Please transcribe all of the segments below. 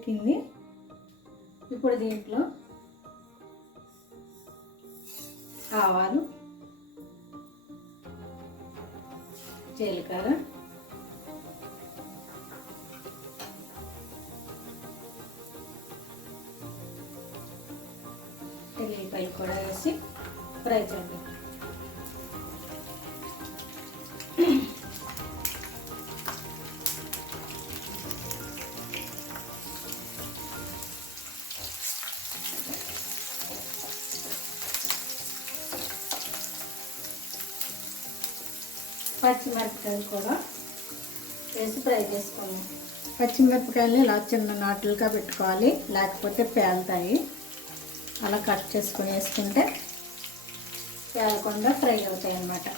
వేడెక్కింది. ఇప్పుడు దీంట్లో ఆవాలు, జీలకర్ర, ఎల్లిపాయలు కూడా వేసి ఫ్రై చేద్దాం. పచ్చిమిరపకాయలు కూడా వేసి ఫ్రై చేసుకోవాలి. పచ్చిమిరపకాయలు ఇలా చిన్న నాటులుగా పెట్టుకోవాలి, లేకపోతే పేలుతాయి. అలా కట్ చేసుకొని వేసుకుంటే పేలకుండా ఫ్రై అవుతాయి అన్నమాట.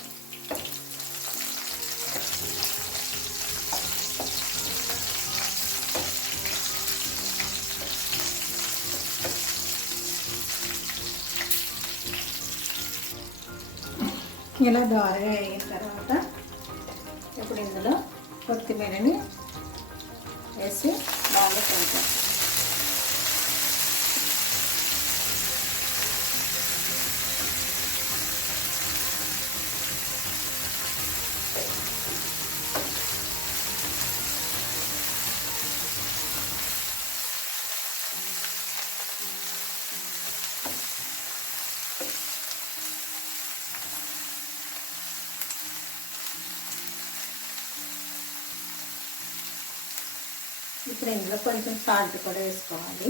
ఇలా దోరగా అయిన తర్వాత ఇప్పుడు ఇందులో కొత్తిమీరని వేసి బాగా కలుపుతాం. ఇప్పుడు ఇందులో కొంచెం సాల్ట్ కూడా వేసుకోవాలి.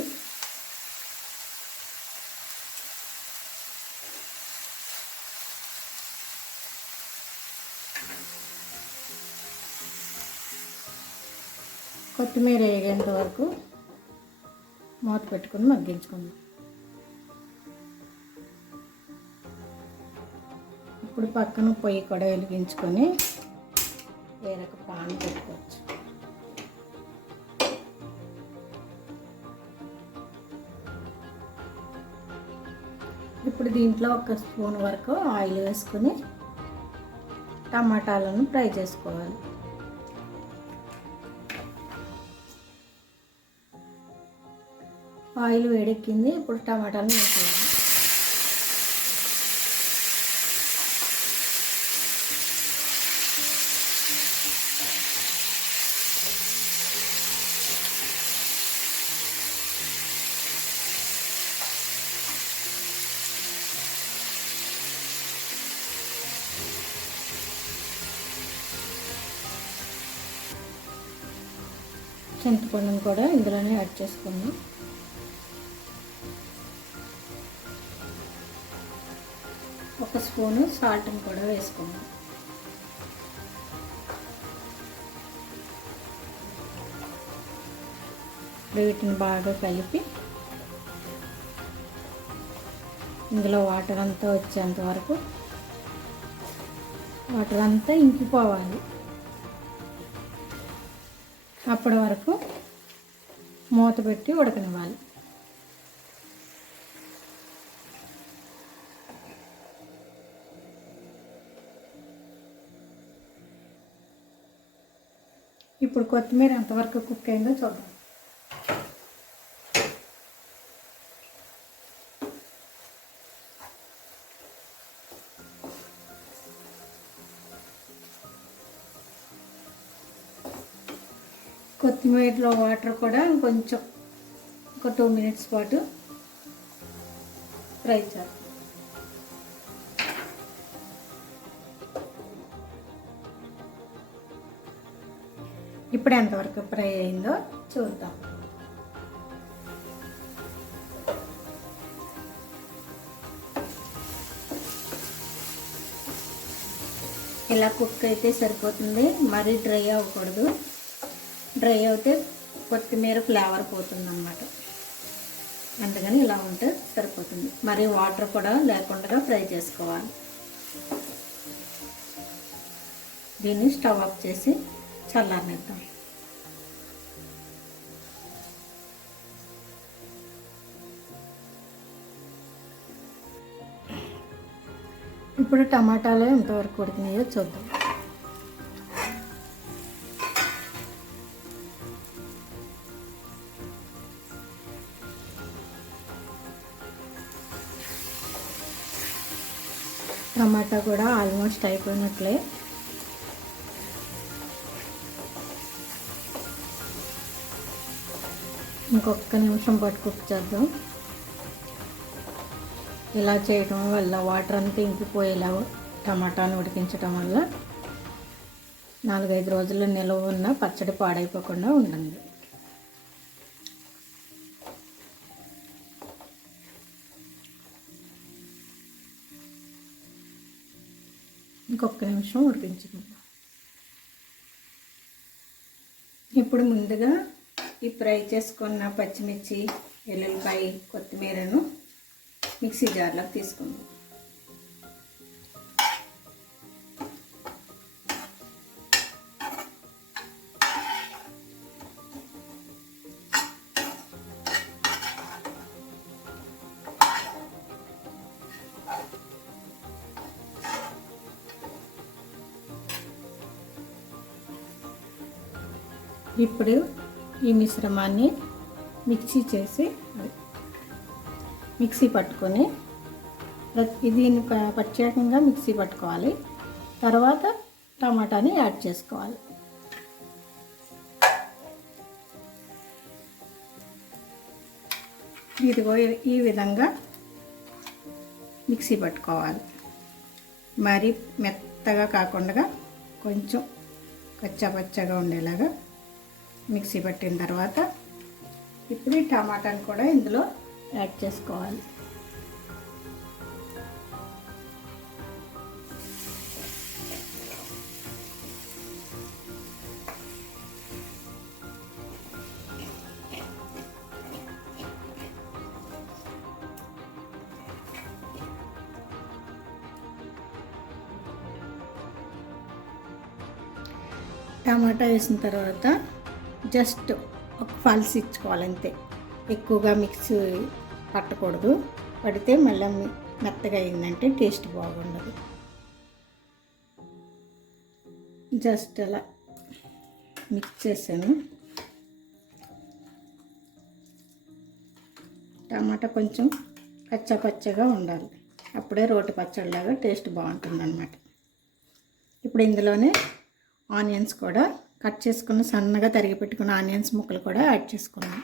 కొత్తిమీర వేగేంత వరకు మూత పెట్టుకుని మగ్గించుకుందాం. ఇప్పుడు పక్కన పొయ్యి కూడా వెలిగించుకొని వేరొక పాన్ పెట్టుకోవచ్చు. ఇప్పుడు దీంట్లో 1 స్పూన్ వరకు ఆయిల్ వేసుకొని టమాటాలను ఫ్రై చేసుకోవాలి. ఆయిల్ వేడెక్కింది. ఇప్పుడు టమాటాలను వేసేయాలి. చింతపండును కూడా ఇందులోనే యాడ్ చేసుకుందాం. ఒక స్పూను సాల్ట్ని కూడా వేసుకుందాం. వీటిని బాగా కలిపి ఇందులో వాటర్ అంతా వచ్చేంత వరకు వాటర్ అంతా ఇంకిపోవాలి. అప్పటి వరకు మూత పెట్టి ఉడకనివ్వాలి. ఇప్పుడు కొత్తిమీర ఎంతవరకు కుక్ అయిందో చూద్దాం. కొత్తిమీరలో వాటర్ కూడా కొంచెం ఒక 2 మినిట్స్ పాటు ఫ్రై చేద్దాం. ఇప్పుడు ఎంతవరకు ఫ్రై అయిందో చూద్దాం. ఇలా కుక్ అయితే సరిపోతుంది, మరీ డ్రై అవ్వకూడదు. డ్రై అవుతే కొత్తిమీర ఫ్లేవర్ పోతుంది అన్నమాట. అందుకని ఇలా ఉంటే సరిపోతుంది. మరి వాటర్ కూడా లేకుండా ఫ్రై చేసుకోవాలి. దీన్ని స్టవ్ ఆఫ్ చేసి చల్లారనిద్దాం. ఇప్పుడు టమాటాలు ఎంతవరకు ఉడికినాయో చూద్దాం. టమాటా కూడా ఆల్మోస్ట్ అయిపోయినట్లే. ఇంకొక నిమిషం పాటు కుక్ చేద్దాం. ఇలా చేయడం వల్ల వాటర్ అంతా ఇంకిపోయేలా టమాటాను ఉడికించడం వల్ల 4-5 రోజులు నిల్వ ఉన్న పచ్చడి పాడైపోకుండా ఉంటుంది. ఇంకొక నిమిషం ఉడికించుకుందాం. ఇప్పుడు ముందుగా ఈ ఫ్రై చేసుకున్న పచ్చిమిర్చి, ఎల్లుల్లిపాయ, కొత్తిమీరను మిక్సీ జార్లోకి తీసుకుందాం. ఇప్పుడు ఈ మిశ్రమాన్ని మిక్సీ పట్టుకొని దీన్ని ప్రత్యేకంగా మిక్సీ పట్టుకోవాలి. తర్వాత టమాటాని యాడ్ చేసుకోవాలి. ఇదిగో ఈ విధంగా మిక్సీ పట్టుకోవాలి. మరీ మెత్తగా కాకుండా కొంచెం కచ్చాపచ్చగా ఉండేలాగా మిక్సీ పట్టిన తర్వాత ఇప్పుడు ఈ టమాటాను కూడా ఇందులో యాడ్ చేసుకోవాలి. టమాటా వేసిన తర్వాత జస్ట్ ఒక పల్స్ ఇచ్చుకోవాలి అంతే. ఎక్కువగా మిక్సీ పట్టకూడదు. పడితే మళ్ళీ మెత్తగా అయిందంటే టేస్ట్ బాగుండదు. జస్ట్ అలా మిక్స్ చేసాను. టమాటా కొంచెం కచ్చా ఉండాలి. అప్పుడే రోటి పచ్చడిలాగా టేస్ట్ బాగుంటుంది అన్నమాట. ఇప్పుడు ఇందులోనే ఆనియన్స్ కూడా కట్ చేసుకున్న సన్నగా తరిగి పెట్టుకున్న ఆనియన్స్ ముక్కలు కూడా యాడ్ చేసుకున్నాం.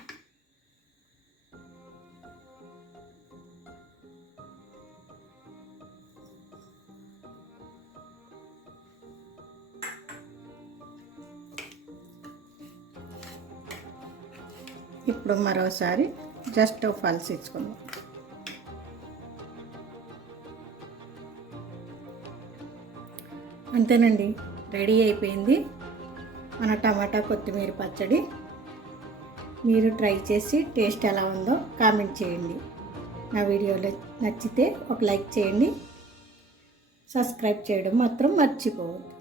ఇప్పుడు మరోసారి జస్ట్ పల్స్ ఇచ్చుకుందాం. అంతేనండి, రెడీ అయిపోయింది మన టమాటా కొత్తిమీర పచ్చడి. మీరు ట్రై చేసి టేస్ట్ ఎలా ఉందో కామెంట్ చేయండి. నా వీడియోలో నచ్చితే ఒక లైక్ చేయండి. సబ్స్క్రైబ్ చేయడం మాత్రం మర్చిపోవద్దు.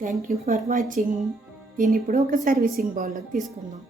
Thank you for watching. దీన్ని ఇప్పుడు ఒక సర్వీసింగ్ బౌల్లోకి తీసుకుందాం.